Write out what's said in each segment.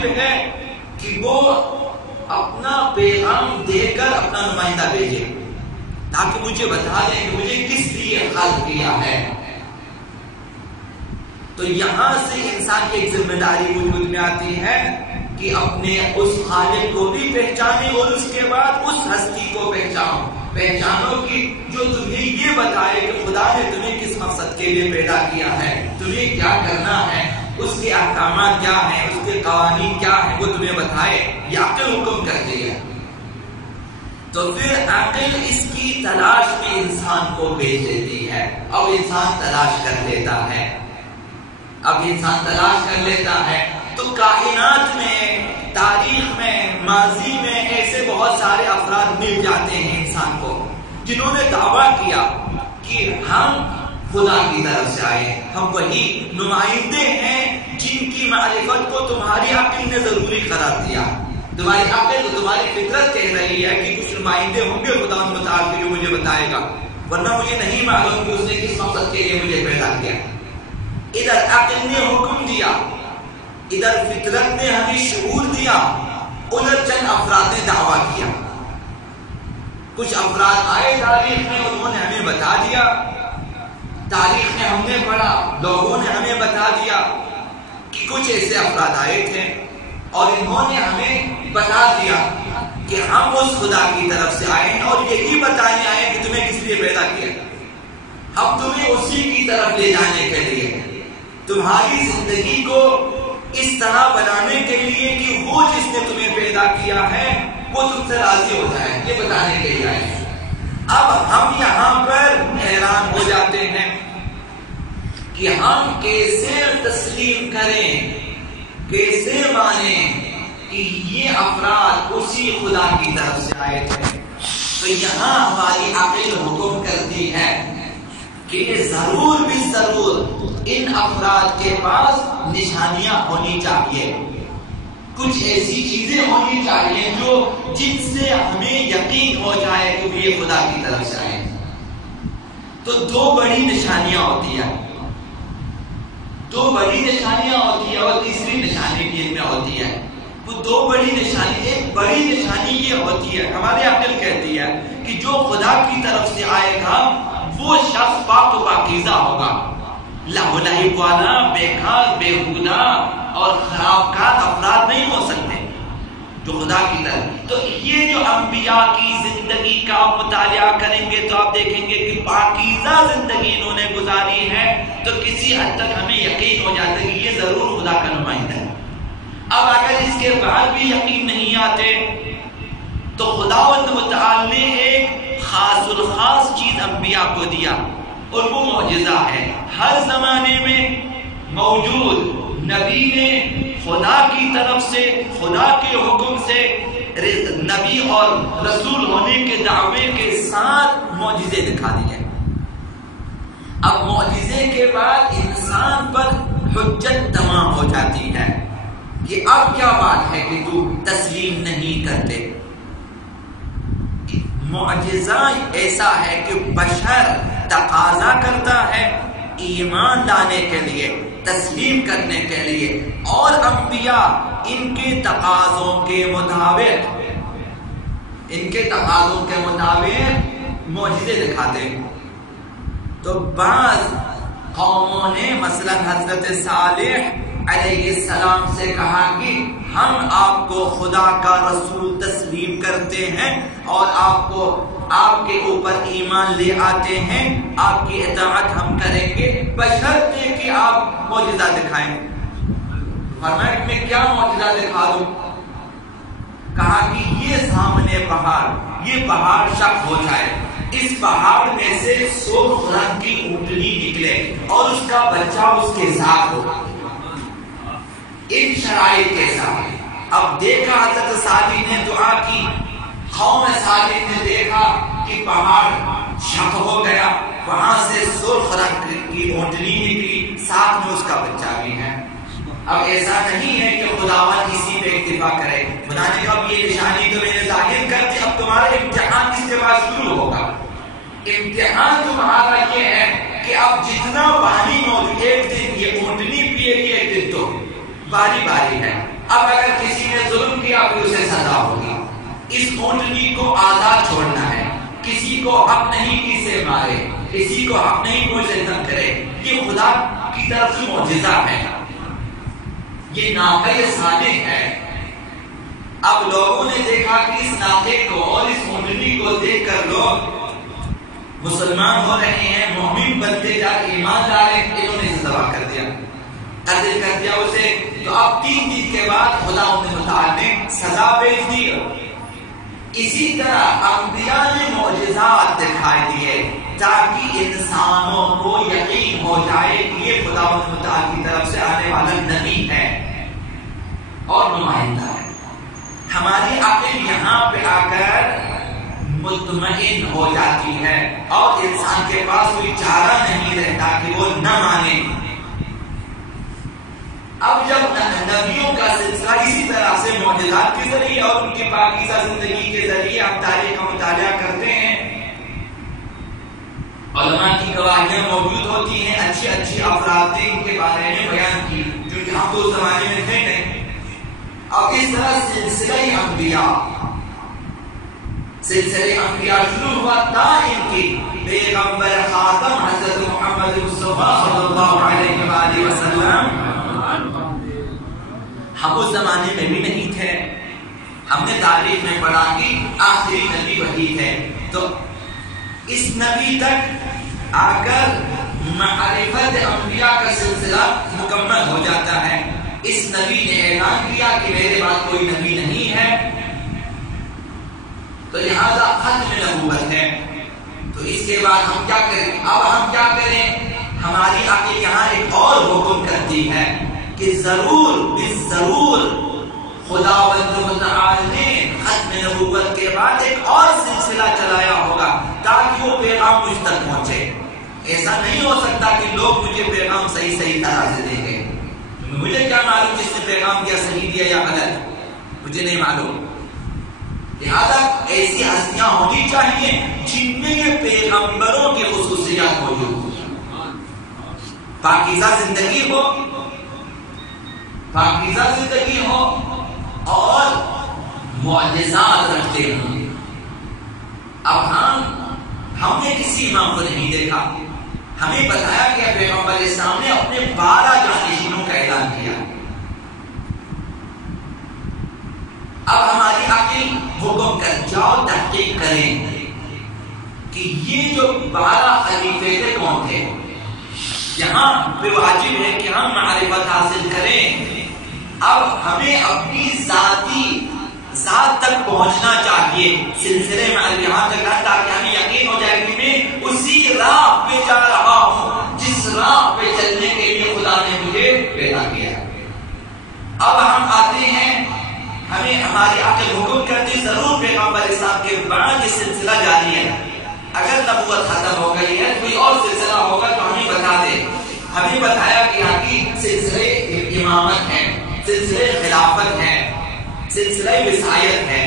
واجب ہے کہ وہ اپنا پیغام دے کر اپنا نمائندہ بھیجے تاکہ مجھے بتا دیں کہ مجھے کس لیے خلق کیا ہے۔ تو یہاں سے انسان کی ایک ذمہ داری وجود میں آتی ہے کہ اپنے اس خالق کو بھی پہچانے اور اس کے بعد اس ہستی کو پہچانو کہ جو تمہیں یہ بتائے کہ خدا نے تمہیں کس مقصد کے لیے پیدا کیا ہے، تمہیں کیا کرنا ہے، اس کے احکامات کیا ہیں، اس کے قوانین کیا ہیں، وہ تمہیں بتائے۔ یہ عقل حکم کرتی ہے۔ تو پھر عقل اس کی تلاش میں انسان کو بھیج دیتی ہے۔ اب انسان تلاش کر لیتا ہے تو کائنات میں، تاریخ میں، ماضی میں ایسے بہت سارے افراد مل جاتے ہیں انسان کو جنہوں نے دعویٰ کیا کہ ہم خدا کی طرف سے آئے، ہم وہی نمائندے ہیں جن کی معرفت کو تمہاری عقل نے ضروری قرار دیا۔ تمہاری عقل، تمہاری فطرت کہہ رہی ہے کہ کچھ نمائندے ہوں گے خدا متعال کے جو مجھے بتائے گا، ورنہ مجھے نہیں معلوم کہ اس نے کس مقصد کے لیے مجھے پیدا کیا۔ ادھر عقل نے حکم دیا، ادھر فطرت نے ہمیں شعور دیا، ادھر چند افراد نے دعویٰ کیا۔ کچھ افراد آئے تاریخ میں، انہوں نے ہمیں بتا دیا، تاریخ میں ہم نے پڑھا، لوگوں نے ہمیں بتا دیا کہ کچھ ایسے افراد آئے تھے اور انہوں نے ہمیں بتا دیا کہ ہم اس خدا کی طرف سے آئے ہیں اور یہی بتانے آئے کہ تمہیں کس لیے پیدا کیا، ہم تمہیں اسی کی طرف لے جانے کے لیے، تمہاری زندگی کو اس طرح بنانے کے لیے کہ وہ جس نے تمہیں پیدا کیا ہے وہ تم سے راضی ہو جائے، یہ بتانے کے لیے آئے ہیں۔ اب ہم یہاں پر حیران ہو جاتے ہیں کہ ہم کیسے تسلیم کریں، کیسے مانیں کہ یہ افراد اسی خدا کی طرف سے آئے تھے۔ تو یہاں ہماری عقل حکم کرتی ہے کہ ضرور بھی ضرور ان افراد کے پاس نشانیاں ہونی چاہیے، کچھ ایسی چیزیں ہونی چاہیے جو جن سے ہمیں یقین ہو جائے کہ یہ خدا کی طرف سے آئے۔ تو دو بڑی نشانیاں ہوتی ہیں، اور تیسری نشانی بھی ان میں ہوتی ہے۔ وہ دو بڑی نشانی، ایک بڑی نشانی یہ ہوتی ہے، ہماری عقل کہتی ہے کہ جو خدا کی طرف سے آئے گا وہ شخص پاک و پاکیزہ ہوگا، لہو والا، بیکار، بےہودہ اور خراب کار افراد نہیں ہو سکتے جو خدا کی طرف۔ تو یہ جو انبیاء کی زندگی کا آپ مطالعہ کریں گے تو آپ دیکھیں گے کہ پاکیزہ زندگی انہوں نے گزاری ہے، تو کسی حد تک ہمیں یقین ہو جاتا ہے کہ یہ ضرور خدا کا نمائندہ ہے۔ اب اگر اس کے بعد بھی یقین نہیں آتے تو خداوند متعال نے ایک خاص الخاص چیز انبیاء کو دیا اور وہ معجزہ ہے۔ ہر زمانے میں موجود نبی نے خدا کی طرف سے، خدا کے حکم سے نبی اور رسول ہونے کے دعوے کے ساتھ معجزے دکھا دیے۔ اب معجزے کے بعد انسان پر حجت تمام ہو جاتی ہے کہ اب کیا بات ہے کہ تو تسلیم نہیں کرتے۔ معجزہ ایسا ہے کہ بشر تقاضا کرتا ہے ایمان لانے کے لیے، تسلیم کرنے کے لیے، اور انبیاء ان کے تقاضوں کے مطابق معجزے دکھاتے ہیں۔ تو بعض قوموں نے مثلا حضرت صالح علیہ السلام سے کہا کہ ہم آپ کو خدا کا رسول تسلیم کرتے ہیں اور آپ کے اوپر ایمان لے آتے ہیں، آپ کی اطاعت ہم کریں گے بشرطے کہ آپ معجزہ دکھائیں۔ فرمایا میں کیا معجزہ دکھا دوں؟ کہا کہ یہ سامنے پہاڑ، یہ پہاڑ شق ہو جائے، اس پہاڑ میں سے سرخ رنگ کی اونٹنی نکلے اور اس کا بچہ اس کے ساتھ ہو، ان شرائط کے ساتھ۔ اب دیکھا حضرت صالح نے دعا کی، قوم صالح نے دیکھا کہ پہاڑ شق ہو گیا، وہاں سے سرخ رنگ کی اونٹنی نکلی، ساتھ میں اس کا بچہ بھی ہے۔ اب ایسا نہیں ہے کہ خداوند اسی پہ اکتفا کرے، خدا نے کہا یہ نشانی تو میں نے ظاہر کر دی، اب تمہارا امتحان اس کے بعد شروع ہوگا۔ امتحان تمہارا یہ ہے کہ اب جتنا پانی موجود، ایک دن یہ اونٹنی پیے گی، ایک دن تو باری باری ہے، اب اگر کسی نے ظلم کیا پھر اسے سزا ہوگی. اس اونٹنی کو آزاد چھوڑنا ہے. کسی کو حق نہیں کی سے مارے, کسی کو حق نہیں کوئی سے تنگ کرے. یہ خدا کی طرف سے معجزہ ہے, یہ ناقہ صالح ہے. اب لوگوں نے دیکھا کہ اس ناقے کو اور اس اونٹنی کو دیکھ کر لوگ مسلمان ہو رہے ہیں, مومن بنتے جا کے ایمان لا رہے ہیں. انہوں نے اسے ذبح کر دیا, قتل کر دیا اسے. تو اب 3 دن کے بعد خدا متعال نے سزا بھیج دی. اسی طرح انبیاء نے معجزات دکھائی دیے تاکہ انسانوں کو یقین ہو جائے کہ یہ خدا متعال کی طرف سے آنے والا نبی ہے اور نمائندہ ہے. ہماری عقل یہاں پہ آ کر مطمئن ہو جاتی ہے اور انسان کے پاس کوئی چارہ نہیں رہتا کہ وہ نہ مانے. اب جب نبیوں کا سلسلہ اسی طرح سے معجزات کے ذریعے اور ان کی پاکیزہ زندگی کے ذریعے آپ تاریخ کا مطالعہ کرتے ہیں, علماء کی گواہیاں موجود ہوتی ہیں, اچھی اچھی افراد نے ان کے بارے میں بیان کی جو کہ ہم تو اس زمانے میں تھے نہیں. اب اس طرح سلسلہ انبیاء شروع ہوا تا ان کی پیغمبر خاتم حضرت محمد مصطفیٰ صلی اللہ علیہ وآلہ وسلم. ہم اس زمانے میں بھی نہیں تھے, ہم نے تاریخ میں پڑھا کہ آخری نبی وہی ہے. تو اس نبی تک آ کر معرفت انبیاء کا سلسلہ مکمل ہو جاتا ہے. اس نبی نے اعلان کیا کہ میرے بعد کوئی نبی نہیں ہے, تو لہذا ختم نبوت ہے. تو اس کے بعد ہم کیا کریں؟ اب ہم کیا کریں؟ ہماری عقل یہاں ایک اور حکم کرتی ہے کہ ضرور خداوند متعال نے ختم نبوت کے بعد ایک اور سلسلہ چلایا ہوگا تاکہ وہ پیغام مجھ تک پہنچے. ایسا نہیں ہو سکتا کہ لوگ مجھے پیغام صحیح طرح سے دیں گے. مجھے کیا معلوم جس نے پیغام دیا صحیح دیا یا غلط, مجھے نہیں معلوم. لہذا ایسی ہستیاں ہونی چاہیے جن میں یہ پیغمبروں کی خصوصیات موجود ہوں, پاکیزہ زندگی ہو اور معجزات رکھتے ہوں. اب ہم نے کسی امام کو نہیں دیکھا, ہمیں بتایا کہ پیغمبر اسلام نے اپنے 12 جانشینوں کا اعلان کیا. اب ہماری عقل حکم کر جاؤ تحقیق کریں کہ یہ جو 12 خلیفے تھے کون تھے. یہاں پہ واجب ہے کہ ہم معرفت حاصل کریں. اب ہمیں اپنی ذات تک پہنچنا چاہیے سلسلے میں یہاں تک تاکہ ہمیں یقین ہو جائے کہ میں اسی راہ پہ جا رہا ہوں جس راہ پہ چلنے کے لیے خدا نے مجھے پیدا کیا. اب ہم آتے ہیں, ہمیں ہماری عقل حکم کرتی ضرور پیغمبر اسلام کے بعد یہ سلسلہ جاری ہے. اگر نبوت ختم ہو گئی ہے کوئی اور سلسلہ ہوگا تو ہمیں بتا دے. ہمیں بتایا کہ آگے سلسلے امامت ہے, سلسلے خلافت ہے, سلسلہ وصایت ہے.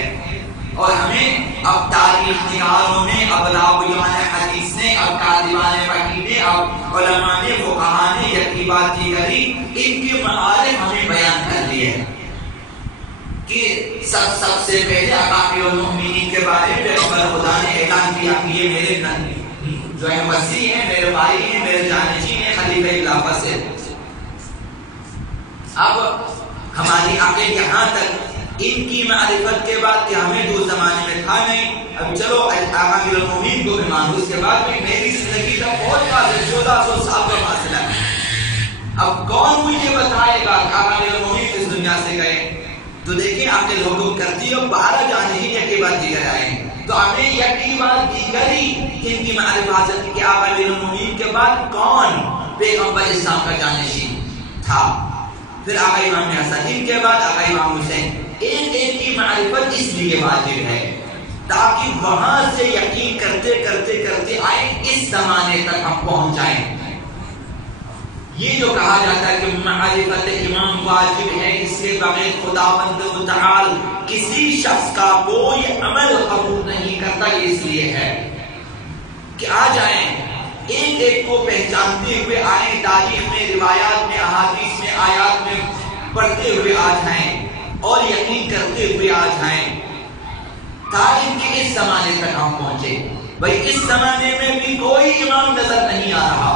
اور ہمیں اب تاریخ نگاروں نے, اب راویان حدیث نے, اب کاتبان وحی نے, اب علماء نے, فقہاء نے یہ بات کی کری, ان کے معارف ہمیں بیان کر لیے کہ سب سے پہلے اقابر المؤمنین کے بارے میں پیغمبر خدا نے اعلان کیا کہ یہ میرے جو ہے وصی ہیں, میرے بھائی ہیں, میرے جانشین ہیں, خلیفہ خلافت سے. اب ہماری عقل یہاں تک ان کی معرفت کے بعد کہ ہمیں تو زمانے میں تھا نہیں, اب چلو اقابر المؤمنین کو بھی مانو. اس کے بعد بھی میری زندگی کا بہت فاصلہ 1400 سال کا فاصلہ ہے. اب کون مجھے بتائے گا کہ اقابر المؤمنین اس دنیا سے گئے؟ تو دیکھیں عقل حکم کرتی ہے 12 جانشین کے بعد دیگر آئے, تو ہمیں یقین بات دیگری ان کی معرفت حاصل کی کہ اقابر المؤمنین کے بعد کون پیغمبر اسلام کا جانشین تھا. پھر آقا امام حسن, ان کے بعد آقا امام حسین. ایک کی معرفت اس لیے واجب ہے تاکہ وہاں سے یقین کرتے کرتے کرتے آئے اس زمانے تک ہم پہنچ جائیں. یہ جو کہا جاتا ہے کہ معرفت امام واجب ہے, اس کے بغیر خداوند متعال کسی شخص کا کوئی عمل قبول نہیں کرتا. یہ اس لیے ہے کہ آ جائیں ایک ایک کو پہچانتے ہوئے آئیں, تاریخ میں, روایات میں, احادیث میں, آیات میں پڑھتے ہوئے آ جائیں اور یقین کرتے ہوئے آ جائیں تاریخ کے اس زمانے تک ہم پہنچے. بھائی اس زمانے میں بھی کوئی امام نظر نہیں آ رہا.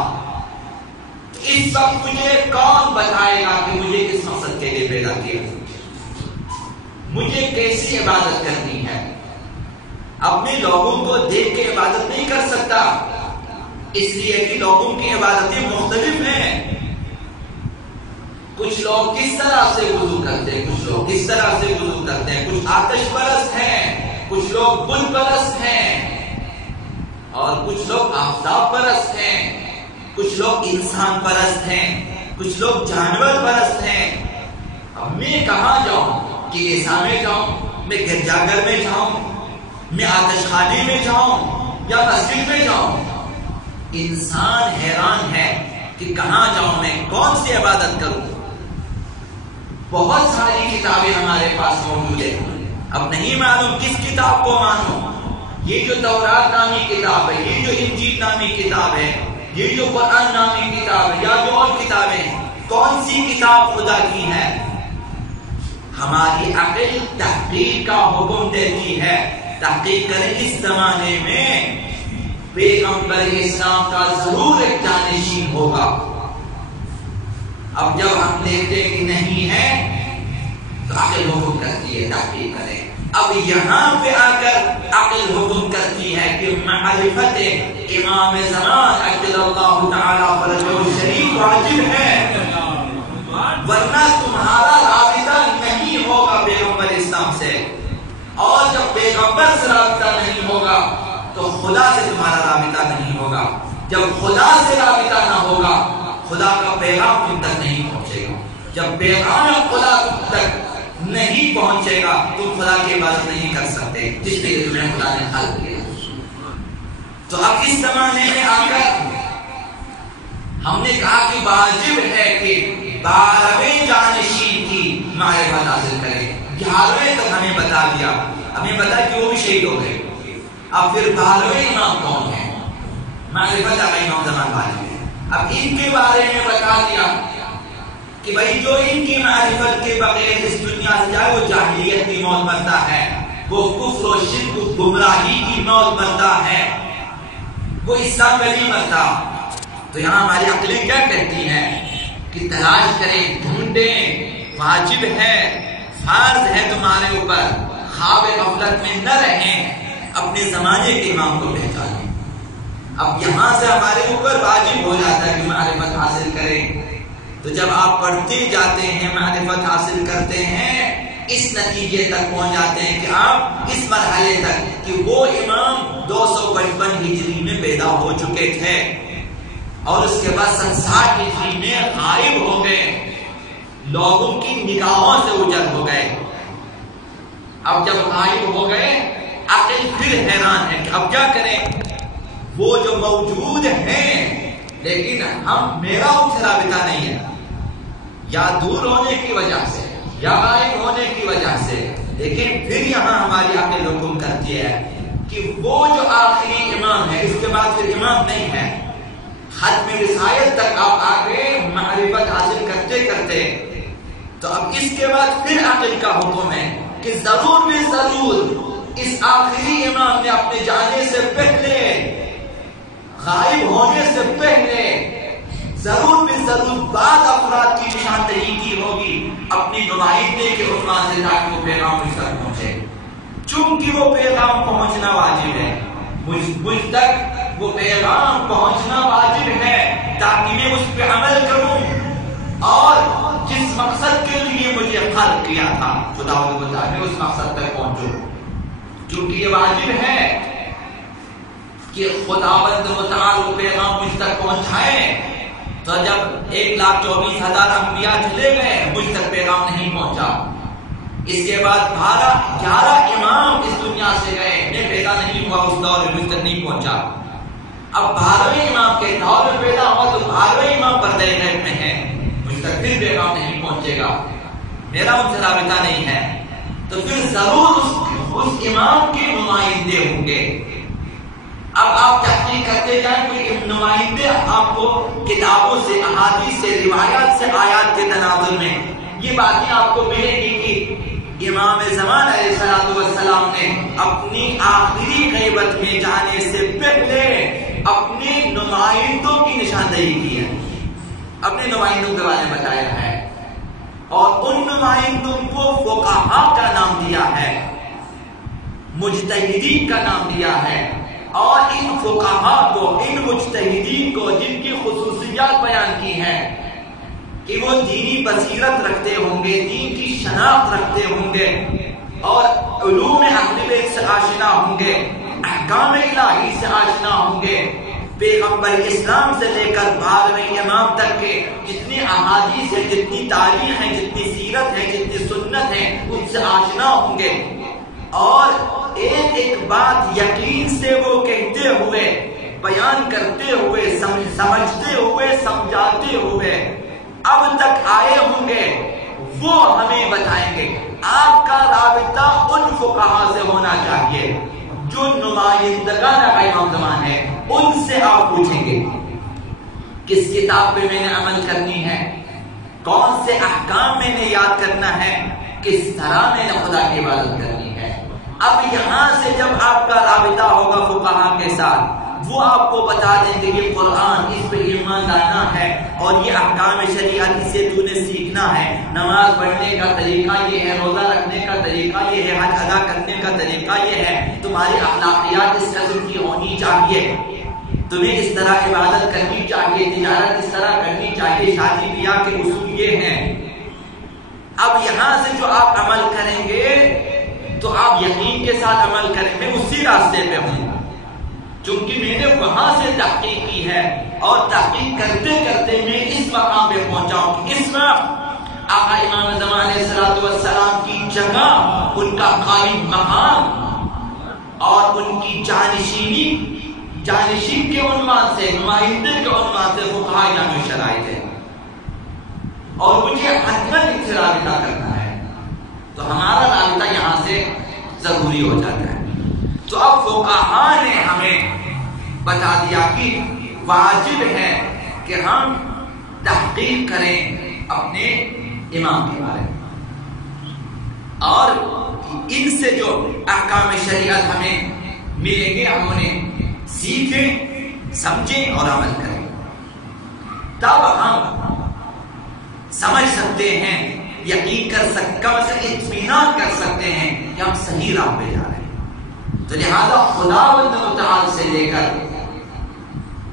اس وقت مجھے کون بتائے گا کہ مجھے کس مقصد کے لیے پیدا کیا، مجھے کیسی عبادت کرنی ہے؟ اپنے لوگوں کو دیکھ کے عبادت نہیں کر سکتا، اس لیے کہ لوگوں کی عبادتیں مختلف ہیں. کچھ لوگ کس طرح سے وضو کرتے ہیں، کچھ لوگ کس طرح سے وضو کرتے ہیں، کچھ آتش پرست ہیں، کچھ لوگ بت پرست ہیں، اور کچھ لوگ آفتاب پرست ہیں، کچھ لوگ انسان پرست ہیں، کچھ لوگ جانور پرست ہیں. اب میں کہاں جاؤں؟ کلیسا میں جاؤں، میں گرجا گھر میں جاؤں، میں آتش خانے میں جاؤں یا مسجد میں جاؤں؟ انسان حیران ہے کہ کہاں جاؤں، میں کون سی عبادت کروں. بہت ساری کتابیں ہمارے پاس موجود ہیں، اب نہیں معلوم کس کتاب کو مانوں. یہ جو تورات نامی کتاب ہے، یہ جو انجیل نامی کتاب ہے، یہ جو قرآن نامی کتاب ہے، یا جو اور کتابیں ہیں، کون سی کتاب خدا کی ہے؟ ہماری عقل تحقیق کا حکم دیتی ہے. تحقیق کریں اس زمانے میں پیغمبر اسلام کا ضرور ایک جانشین ہوگا. اب جب ہم دیکھتے کہ نہیں ہے تو عقل حکم کرتی ہے تحقیق کریں. اب یہاں پہ آ کر عقل حکم کرتی ہے کہ معرفت امام زمان اجل اللہ تعالی فرجہ شریف واجب ہے، ورنہ تمہارا رابطہ نہیں ہوگا پیغمبر اسلام سے. اور جب پیغمبر سے رابطہ نہیں ہوگا تو خدا سے تمہارا رابطہ نہیں ہوگا. جب خدا سے رابطہ نہ ہوگا خدا کا پیغام تم تک نہیں پہنچے گا. جب پیغام خدا تم تک نہیں پہنچے گا تم خدا کی عبادت نہیں کر سکتے جس کے لیے تمہیں خدا نے خلق کیا. تو اب اس زمانے میں آ کر ہم نے کہا کہ واجب ہے کہ 12ویں جانشین کی معرفت حاصل کریں. 11ویں تک ہمیں بتا دیا، ہمیں بتا کہ وہ بھی شہید ہو گئے. اب پھر 12ویں امام کون ہے؟ معرفت امام زمان واجب ہے. اب ان کے بارے میں بتا دیا کہ بھائی جو ان کی معرفت کے بغیر اس دنیا سے جائے وہ جاہلیت کی موت مرتا ہے، وہ کفر و شرک و گمراہی کی موت مرتا ہے، وہ اسلام میں نہیں مرتا. تو یہاں ہماری عقلیں کیا کہتی ہیں کہ تلاش کریں، ڈھونڈیں، واجب ہے، فرض ہے تمہارے اوپر، خواب غفلت میں نہ رہیں، اپنے زمانے کے امام کو پہچانیں. اب یہاں سے ہمارے اوپر واجب ہو جاتا ہے کہ معرفت حاصل کریں. تو جب آپ پڑھتے جاتے ہیں، معرفت حاصل کرتے ہیں، اس نتیجے تک پہنچ جاتے ہیں کہ آپ اس مرحلے تک کہ وہ امام 255 ہجری میں پیدا ہو چکے تھے اور اس کے بعد 60 ہجری میں غائب ہو گئے، لوگوں کی نگاہوں سے اجل ہو گئے. اب جب غائب ہو گئے عقل پھر حیران ہے کہ اب کیا کریں. وہ جو موجود ہیں لیکن میرا ان سے رابطہ نہیں ہے، یا دور ہونے کی وجہ سے یا غائب ہونے کی وجہ سے. لیکن پھر یہاں ہماری عقل حکم کرتی ہے کہ وہ جو آخری امام ہے اس کے بعد پھر امام نہیں ہے. ختم رسالت تک آپ آگے معرفت حاصل کرتے کرتے تو اب اس کے بعد پھر عقل کا حکم ہے کہ ضرور بھی ضرور اس آخری امام نے اپنے جانے سے پہلے، غائب ہونے سے پہلے ضرور بھی ضرور بعد افراد کی نشاندہی کی ہوگی اپنی نمائندے کے عنوان سے تاکہ وہ پیغام مجھ تک پہنچے. چونکہ وہ پیغام پہنچنا واجب ہے، مجھ تک وہ پیغام پہنچنا واجب ہے تاکہ میں اس پہ عمل کروں اور جس مقصد کے لیے مجھے خلق کیا تھا خدا نے بتایا میں اس مقصد تک پہنچوں. کیونکہ یہ واجب ہے کہ خداوند متعال وہ پیغام مجھ تک پہنچائے. تو جب 1,24,000 انبیاء چلے گئے مجھ تک پیغام نہیں پہنچا. اس کے بعد 11 امام اس دنیا سے گئے، میں پیدا نہیں ہوا اس دور میں مجھ تک نہیں پہنچا. اب 12ویں امام کے دور میں پیدا ہوا تو 12ویں امام پردہ غیب میں ہے، مجھ تک پھر پیغام نہیں پہنچے گا، میرا ان سے رابطہ نہیں ہے. تو پھر ضرور اس امام کے نمائندے ہوں گے. اب آپ تحقیق کرتے جائیں کوئی نمائندے آپ کو کتابوں سے، احادیث سے، روایات سے، آیات کے تناظر میں یہ باتیں آپ کو ملیں گی کہ امام زمان علیہ السلام نے اپنی آخری غیبت میں جانے سے پہلے اپنے نمائندوں کی نشاندہی کی ہے، اپنے نمائندوں کے بارے میں بتایا ہے، اور ان نمائندوں کو فقہاء کا نام دیا ہے، مجتہدین کا نام دیا ہے، اور ان فقہاء کو، ان مجتہدین کو جن کی خصوصیات بیان کی ہیں کہ وہ دینی بصیرت رکھتے ہوں گے، دین کی شناخت رکھتے ہوں گے، اور علوم اہل بیت سے آشنا ہوں گے، احکام الہی سے آشنا ہوں گے، پیغمبر اسلام سے لے کر بارہویں امام تک کے جتنی احادیث ہیں، جتنی تاریخ ہیں، جتنی سیرت ہے، جتنی سنت ہے، ان سے آشنا ہوں گے، اور ایک ایک بات یقین سے وہ کہتے ہوئے، بیان کرتے ہوئے، سمجھتے ہوئے، سمجھاتے ہوئے اب تک آئے ہوں گے، وہ ہمیں بتائیں گے۔ آپ کا رابطہ ان فقہاء سے ہونا چاہیے جو نمائندگان امام زمان ہے، ان سے آپ پوچھیں گے کس کتاب پہ میں نے عمل کرنی ہے، کون سے احکام میں نے یاد کرنا ہے، کس طرح میں نے خدا کی عبادت کرنی ہے۔ اب یہاں سے جب آپ کا رابطہ ہوگا فقہاء کے ساتھ، وہ آپ کو بتا دیں گے یہ قرآن، اس پہ ایمان لانا ہے، اور یہ احکام شریعت اسے تو نے سیکھنا ہے، نماز پڑھنے کا طریقہ یہ ہے، روزہ رکھنے کا طریقہ یہ ہے، حج ادا کرنے کا طریقہ یہ ہے، تمہاری اخلاقیات اس قسم کی ہونی چاہیے، تمہیں اس طرح عبادت کرنی چاہیے، تجارت اس طرح کرنی چاہیے، شادی بیاہ کے اصول یہ ہیں۔ اب یہاں سے جو آپ عمل کریں گے تو آپ یقین کے ساتھ عمل کریں، میں اسی راستے پہ ہوں، چونکہ میں نے وہاں سے تحقیق کی ہے، اور تحقیق کرتے کرتے میں اس مقام پہ پہنچا ہوں کہ اس وقت آقا امام زمان علیہ السلام کی جگہ، ان کا قائم مقام اور ان کی جانشین کے عنوان سے، نمائندے کے عنوان سے فقہاء جامع شرائط ہے، اور مجھے حتماً ان سے رابطہ کرنا ہے، تو ہمارا رابطہ یہاں سے ضروری ہو جاتا ہے۔ تو اب فقہاء نے ہمیں بتا دیا کہ واجب ہے کہ ہم تحقیق کریں اپنے امام کے بارے میں، اور ان سے جو احکام شریعت ہمیں ملیں گے ہم انہیں سیکھیں، سمجھیں اور عمل کریں، تب ہم سمجھ سکتے ہیں، یقین کر سکتے، کم سے اطمینان کر سکتے ہیں کہ ہم صحیح راہ پہ جا رہے ہیں۔ تو لہذا خداوند متعال سے لے کر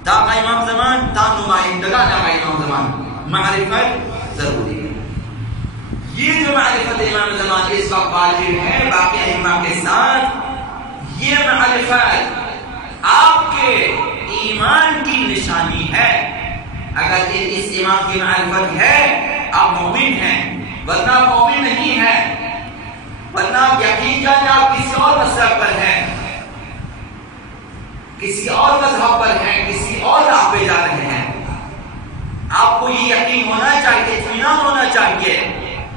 تا امام زمان، تا نمائندگان امام زمان، معرفت ضروری ہے۔ یہ جو معرفت امام زمان اس وقت واجب ہے باقی ائمہ کے ساتھ، یہ معرفت آپ کے ایمان کی نشانی ہے۔ اگر اس امام کی معرفت ہے آپ مومن ہیں، ورنہ آپ مومن نہیں ہیں، ورنہ آپ یقین جانے آپ کسی اور مسلک پر ہیں، کسی اور مذہب پر ہیں، کسی اور راہ پہ جا رہے ہیں۔ آپ کو یہ یقین ہونا چاہیے، اطمینان ہونا چاہیے،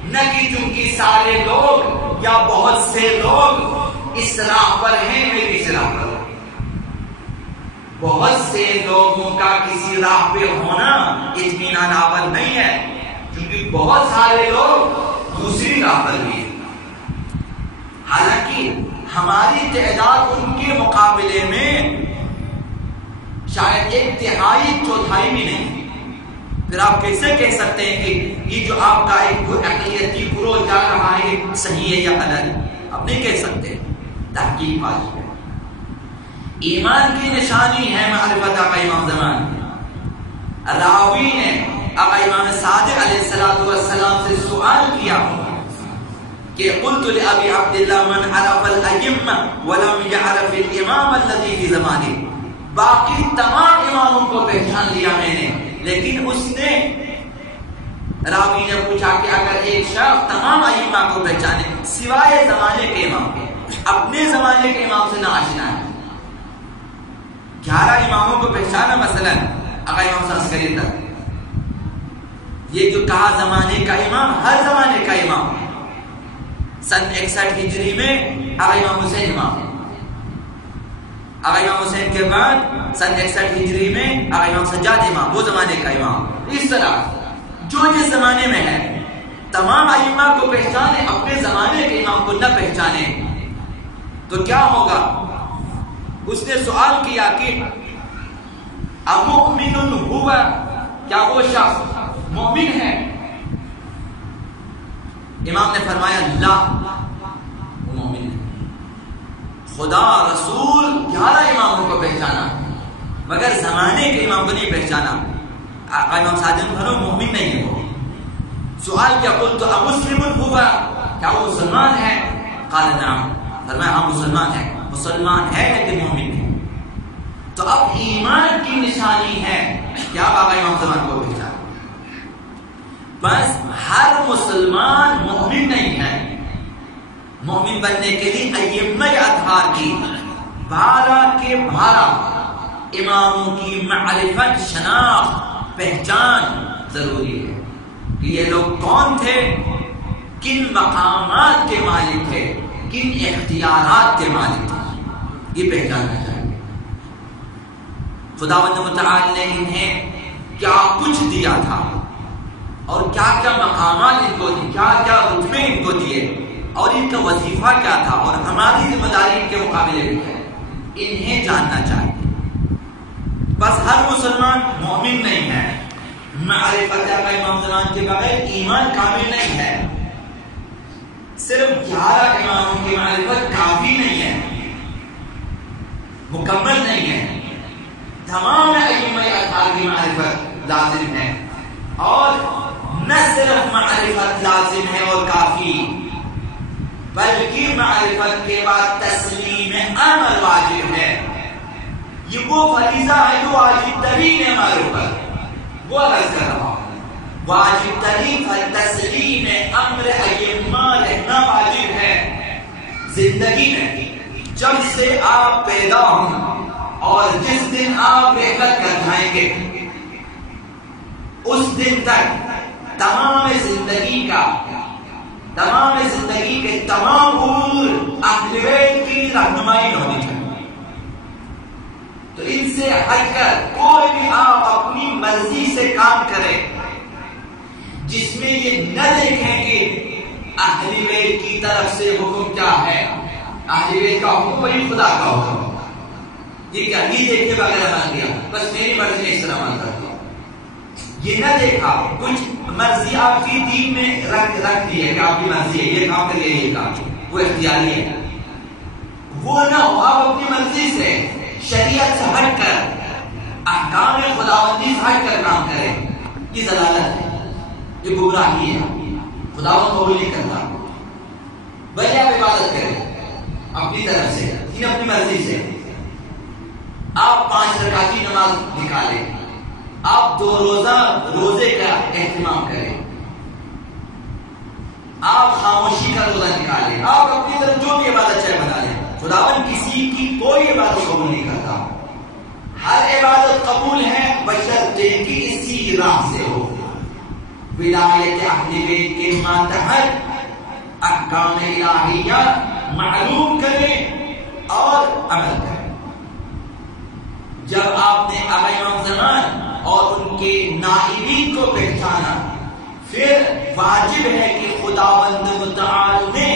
نہ کہ چونکہ سارے لوگ یا بہت سے لوگ اس راہ پر ہیں، میں بھی اس راہ پر ہوں۔ بہت سے لوگوں کا کسی راہ پہ ہونا اطمینان آور نہیں ہے، کیونکہ بہت سارے لوگ دوسری راہ پر بھی ہیں۔ حالانکہ ہماری تعداد ان کے مقابلے میں شاید ایک تہائی چوتھائی بھی نہیں، پھر آپ کیسے کہہ سکتے ہیں کہ یہ جو آپ کا ایک اقلیتی گروہ جا رہا ہے صحیح ہے یا غلط؟ آپ نہیں کہہ سکتے، تحقیق واجب ہے۔ ایمان کی نشانی ہے معرفت آقا امام زمان۔ راوی نے آقا امام صادق علیہ السلام سے سوال کیا کہ قلت لأبی عبداللہ من عرف الائمہ ولم يعرف الامام الذي في زمانه، باقی تمام اماموں کو پہچان لیا میں نے، لیکن اس نے، راوی نے پوچھا کہ اگر ایک شخص تمام ائمہ کو پہچانے سوائے زمانے کے امام کے، اپنے زمانے کے امام سے نہ آشنا ہے، 11 اماموں کو پہچانا، مثلا آقا امام عسکری تک، یہ جو کہا زمانے کا امام، ہر زمانے کا امام، سن 61 ہجری میں آقا امام حسین امام ہے، آقا امام حسین کے بعد سن 61 ہجری میں آقا امام سجاد امام، وہ زمانے کا امام، اس طرح جو جس زمانے میں ہے تمام ائمہ کو پہچانے، اپنے زمانے کے امام کو نہ پہچانے تو کیا ہوگا؟ اس نے سوال کیا کہ امؤمن ہوا، کیا وہ شخص مومن ہے؟ امام نے فرمایا لا، وہ مومن ہے۔ خدا رسول 11 اماموں کو پہچانا مگر زمانے کے امام کو نہیں پہچانا۔ امام صادق فرمایا مومن نہیں ہے وہ۔ سوال کیا قلت امسلم ہوا، کیا وہ مسلمان ہے؟ قال نعم، فرمایا ہاں مسلمان ہے، مسلمان ہے لیکن مومن نہیں۔ تو اب ایمان کی نشانی ہے کیا آپ امام زمان کو پہچانا؟ بس ہر مسلمان مومن نہیں ہے۔ مومن بننے کے لیے ائمہ اطہار کی 12 کے 12 اماموں کی معرفت، شناخت، پہچان ضروری ہے کہ یہ لوگ کون تھے، کن مقامات کے مالک تھے، کن اختیارات کے مالک تھے، یہ پہچاننا چاہیے۔ خداوند متعال نے انہیں کیا کچھ دیا تھا اور کیا کیا مقامات ان کو دی، کیا کیا رتبے ان کو دیے اور ان کا وظیفہ کیا تھا اور ہماری ذمہ داری ان کے مقابلے بھی ہے، انہیں جاننا چاہیے۔ بس ہر مسلمان مومن نہیں ہے، معرفت امام زمان کے بغیر ایمان کامل نہیں ہے۔ صرف 11 اماموں کی معرفت کافی نہیں ہے، مکمل نہیں ہے۔ تمام ائمہ اطہار کی معرفت لازم ہے، اور نہ صرف معرفت لازم ہے اور کافی، بلکہ معرفت کے بعد تسلیم عمل واجب ہے۔ یہ وہ فریضہ ہے جو واجب ترین ہے ہمارے اوپر، وہ عرض کر رہا ہوں، واجب ترین تسلیم امر ائمہ رہنا واجب ہے زندگی میں۔ جب سے آپ پیدا ہوں اور جس دن آپ رحلت کر جائیں گے اس دن تک تمام زندگی کے تمام امور اہل بیت کی رہنمائی ہونی چاہیے۔ تو ان سے ہٹ کر کوئی بھی آپ اپنی مرضی سے کام کریں جس میں یہ نہ دیکھیں کہ اہل بیت کی طرف سے حکم کیا ہے، اہل بیت کا حکم وہی خدا کا حکم، یہ کیا یہ دیکھے بغیر عمل کیا، بس میری مرضی میں اس طرح عمل کر دیا، یہ نہ دیکھا کچھ مرضی آپ کی دین میں رکھ دی ہے کہ آپ کی مرضی ہے یہ کام کریے، یہ کام وہ اختیاری ہے، وہ نہ ہو۔ آپ اپنی مرضی سے شریعت سے ہٹ کر احکام خداوندی سے ہٹ کر کام کریں، یہ ضلالت ہے، یہ گمراہی ہے، خداوند قبول نہیں کرتا۔ بھلے آپ عبادت کریں اپنی طرف سے، اپنی مرضی سے، آپ 5 رکعتی نماز نکالیں، آپ 2 روزے کا اہتمام کریں، آپ خاموشی کا روزہ نکالیں، آپ اپنی طرف جو بھی عبادت چاہے بنا لیں، خداوند کسی کی کوئی عبادت قبول نہیں کرتا۔ ہر عبادت قبول ہے بشرطے کہ اسی راہ سے ہو، ولایت اہل بیت کے ماتحت احکام الہیہ معلوم کریں اور عمل کریں۔ جب آپ نے امام زمان اور ان کے نائبین کو پہچانا، پھر واجب ہے کہ خداوند متعال نے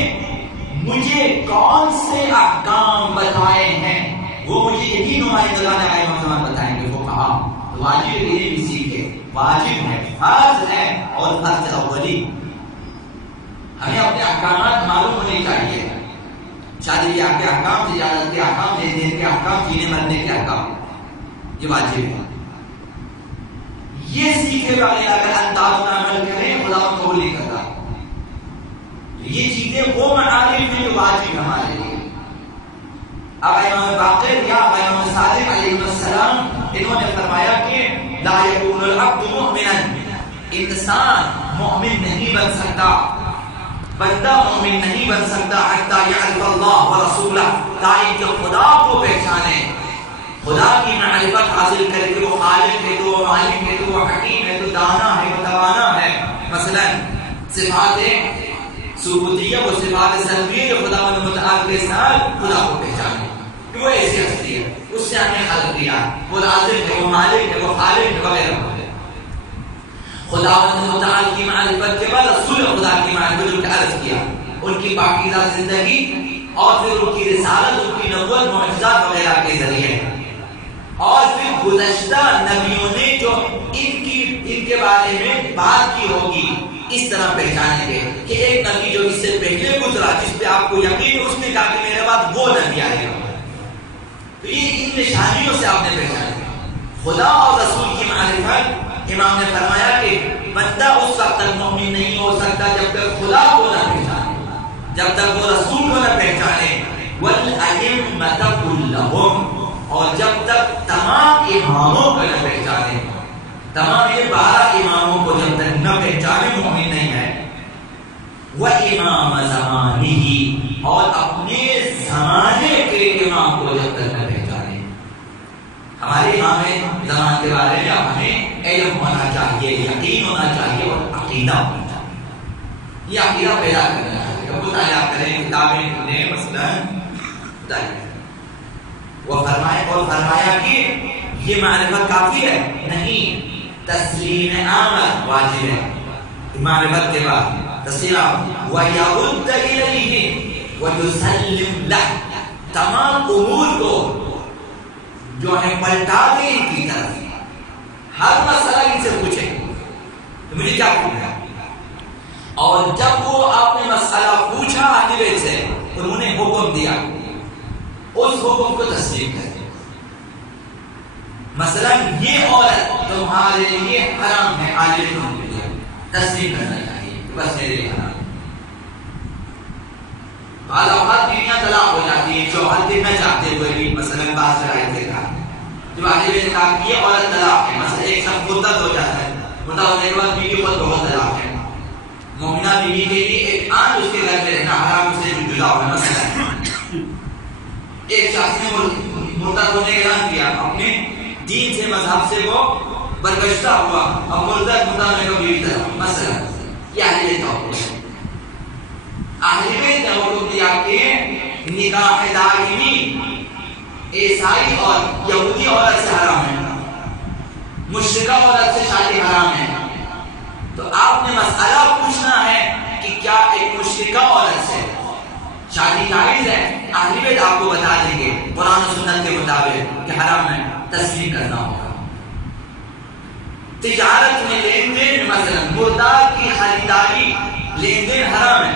مجھے کون سے احکام بتائے ہیں وہ مجھے یہی نمائندگان امام زمان بتائیں گے، وہ کہا واجب یہ بھی سیکھے، واجب ہے، فرض ہے اور فرض اولی۔ ہمیں اپنے احکامات معلوم ہونے چاہیے، شادی بیاہ کے احکام، تجارت کے احکام، لین دین کے احکام، جینے مرنے کے احکام، یہ واجب ہے۔ یہ سیکھے بغیر اگر انداز میں عمل کریں خدا قبول نہیں کرتا۔ یہ چیزیں وہ معارف ہیں جو واجب ہمارے لیے۔ اب امام باقر یا امام صادق علیہ السلام انہوں نے فرمایا کہ لا یکون العبد مؤمنا، انسان مومن نہیں بن سکتا، بندہ مومن نہیں بن سکتا حتی یعرف اللہ ورسولہ، تاکہ خدا کو پہچانے، خدا کی معرفت حاصل کرے کہ وہ خالق ہے، تو وہ مالک ہے، تو وہ حکیم ہے، تو دانا ہے، تو توانا ہے۔ مثلا صفات ثبوتیہ و صفات سلبیہ جو خدا متعال کے ساتھ خدا کو پہچانے کہ وہ ایسی ہستی ہے، اس سے ہمیں خلق کیا، وہ رازق ہے، وہ مالک ہے، وہ خالق ہے وغیرہ۔ خدا متعال کی معرفت کے بعد رسول خدا کی معرفت جو عرض کیا، ان کی پاکیزہ زندگی اور پھر ان کی رسالت، ان کی نبوت، معجزات وغیرہ کے ذریعے، اور پھر گزشتہ نبیوں نے جو ان کے بارے میں بات کی ہوگی اس طرح پہچانیں گے کہ ایک نبی جو اس سے پہلے گزرا جس پہ آپ کو یقین ہے، اس نے کہا کہ میرے بعد وہ نبی آئے گا. تو یہ ان نشانیوں سے آپ نے پہچانا. خدا اور رسول کی معرفت، امام نے فرمایا کہ بندہ اس وقت تک مومن نہیں ہو سکتا جب تک خدا کو نہ پہچانے، جب تک وہ رسول کو نہ پہچانے. وَالْأَئِمَّةَ كُلَّهُمْ، اور جب تک تمام اماموں کو نہ پہچانے، تمام یہ 12 اماموں کو جب تک نہ پہچانے مومن نہیں ہے. وَإِمَامَ زَمَانِهِ، اور اپنے زمانے کے امام کو جب تک نہ پہچانے. ہمارے امام زمان کے بارے میں ہمیں علم ہونا چاہیے، یقین ہونا چاہیے اور عقیدہ ہونا چاہیے. یہ عقیدہ پیدا کرنا چاہیے. مطالعہ کریں، کتابیں پڑھیں، مثلا وہ فرمایا کہ یہ معرفت کافی ہے نہیں، تسلیم عمل واجب ہے. معرفت کے بعد تسلیم وَيَرُدَّ إِلَيْهِ وَيُسَلِّمْ لَهُ، تمام امور کو جو ہے پلٹا دیں ان کی طرف. ہر مسئلہ ان سے پوچھیں تو مجھے کیا پوچھنا ہے، اور جب وہ آپ نے مسئلہ پوچھا اہل سے، انہوں نے حکم دیا، اس حکم کو تسلیم کریں. مثلا یہ عورت تمہارے لیے حرام ہے، عالم کے لیے تسلیم کرنا چاہیے، بس میرے لیے حرام. بعض اوقات بیویاں طلاق ہو جاتی ہیں، شوہر دیکھنا چاہتے ہوئے بھی، مثلا بعض شرائط کے کہا جب عالم نے کہا کہ یہ عورت طلاق ہے، مثلا ایک شخص مرتد ہو جاتا ہے، مرتد ہونے کے بعد بیوی کو بہت طلاق ہے، مومنہ بیوی کے لیے ایک آن اس کے گھر میں رہنا حرام، اس سے جدا ہونا. مثلا ایک شخص نے مرتد ہونے کا اعلان کیا، اپنے دین سے مذہب سے وہ برگشتہ ہوا، اب مرتد ہونے کا بیوی طلاق. مثلا یہ اہل بیت کا حکم ہے. اہل بیت نے حکم دیا کہ نکاح دائمی عیسائی اور یہودی عورت سے حرام ہے، مشرکہ عورت سے شادی حرام ہے. تو آپ نے مسئلہ پوچھنا ہے کہ کیا ایک مشرکہ عورت سے شادی جائز ہے؟ اہل بیت آپ کو بتا دیں گے قرآن و سنت کے مطابق کہ حرام ہے، تسلیم کرنا ہوگا. تجارت میں لین دین، مثلا مردار کی خریداری لین دین حرام ہے،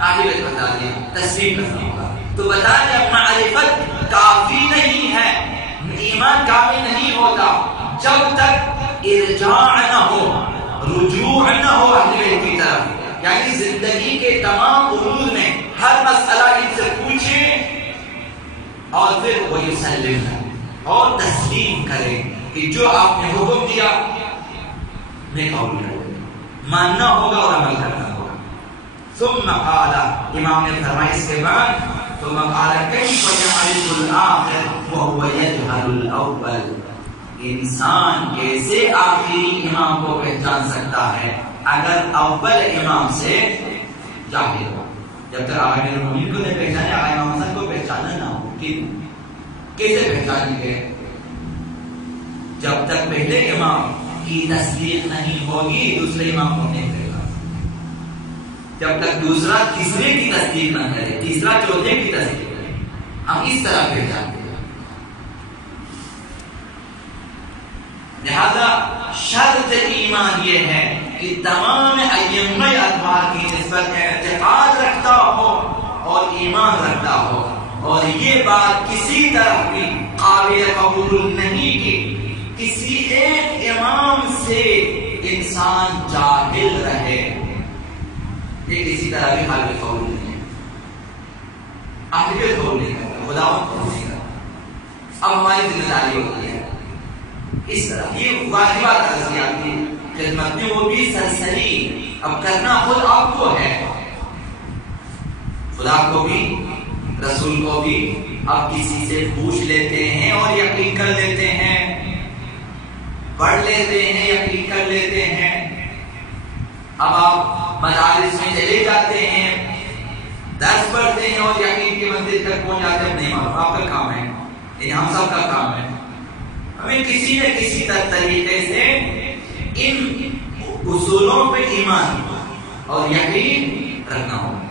اہل بیت بتا دیں، تسلیم کرنا ہوگا. تو بتا دیں معرفت کافی نہیں ہے، ایمان کافی نہیں ہوتا جب تک ارجاع نہ ہو، رجوع نہ ہو اہل بیت کی طرف. یعنی زندگی کے تمام امور میں ہر مسئلہ ان سے پوچھیں اور پھر وہ یسلم اور تسلیم کریں کہ جو آپ نے حکم دیا میں قبول کروں، ماننا ہوگا اور عمل کرنا ہوگا. ثم قال، امام نے فرمایا اس کے بعد، ثم قال كيف يعرف الآخر وهو يجهل الأول، انسان کیسے آخری امام کو پہچان سکتا ہے اگر اول امام سے جاہل ہو. جب تک آقا امیر المومنین کو نہیں پہچانے، آقا امام حسن کو پہچانا نہ ہو، کیسے پہچانیں گے؟ جب تک پہلے امام کی تصدیق نہیں ہوگی دوسرے امام کو نہیں کرے گا. جب تک دوسرا تیسرے کی تصدیق نہ کرے، تیسرا چوتھے کی تصدیق کرے، ہم اس طرح پہچانتے ہیں. لہذا شرط ایمان یہ ہے کہ تمام ائمہ ادوار کی نسبت اعتقاد رکھتا ہو اور ایمان رکھتا ہو، اور یہ بات کسی طرح بھی قابل قبول نہیں کہ کسی ایک امام سے انسان جاہل رہے، یہ کسی طرح بھی قابل قبول نہیں ہے. آخر قبول نہیں کرتا، خداوند قبول نہیں کرتا. اب ہماری ذمہ داری ہوتی ہے اس طرح یہ واجبات کی آپ کی خدمت میں، وہ بھی سرسری اب کرنا خود آپ کو ہے، خدا کو بھی رسول کو بھی. اب کسی سے پوچھ لیتے ہیں اور یقین کر لیتے ہیں، پڑھ لیتے ہیں، یقین کر لیتے ہیں. اب آپ مدارس میں چلے جاتے ہیں، درس پڑھتے ہیں اور یقین کے منزل تک پہنچ جاتے ہیں. نہیں معلوم، آپ کا کام ہے، یہ ہم سب کا کام ہے. ہمیں کسی نہ کسی طریقے سے ان اصولوں پہ ایمان اور یقین رکھنا ہوگا،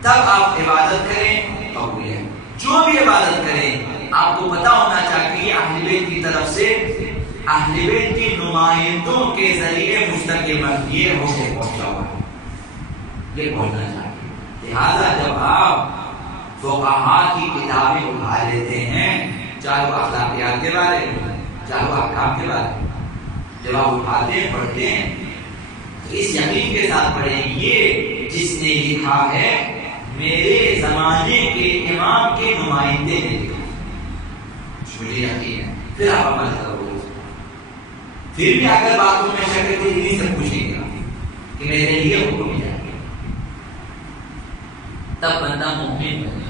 تب آپ عبادت کریں قبول ہے۔ جو بھی عبادت کریں آپ کو پتا ہونا چاہیے اہل بیت کی طرف سے، اہل بیت کے نمائندوں کے ذریعے مجھ تک یہ ہو کے پہنچا ہوا ہے، یہ پہنچنا چاہیے۔ لہٰذا جب آپ فقہا کی کتابیں اٹھا لیتے ہیں، چاہے وہ اخلاقیات کے بارے میں، چاہے وہ احکام کے بارے میں، جب آپ اٹھاتے ہیں پڑھتے ہیں تو اس یقین کے ساتھ پڑھیں، یہ جس نے لکھا ہے میرے زمانے کے امام کے نمائندے نے لکھا، مجھے یقین ہے۔ پھر آپ عمل کرو گے، پھر بھی اگر باتوں میں شک ہے تو انہیں سے پوچھیں گے کہ میرے لیے حکم کیا ہے، تب بندہ مومن بنے۔